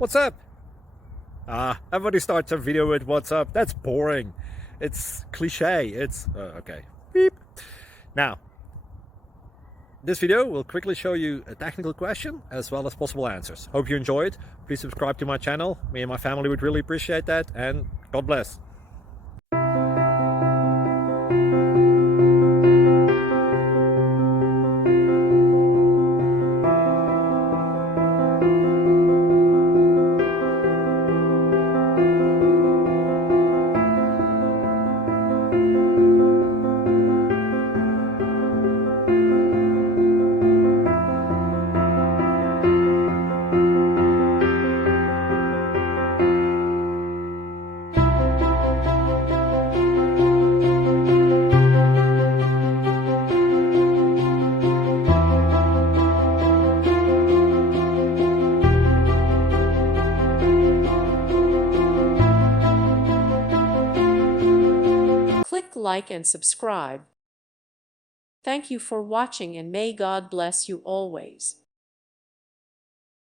What's up? Everybody starts a video with what's up. That's boring. It's cliche. It's okay. Beep. Now, this video will quickly show you a technical question as well as possible answers. Hope you enjoy it. Please subscribe to my channel. Me and my family would really appreciate that, and God bless. Click like and subscribe. Thank you for watching, and may God bless you always.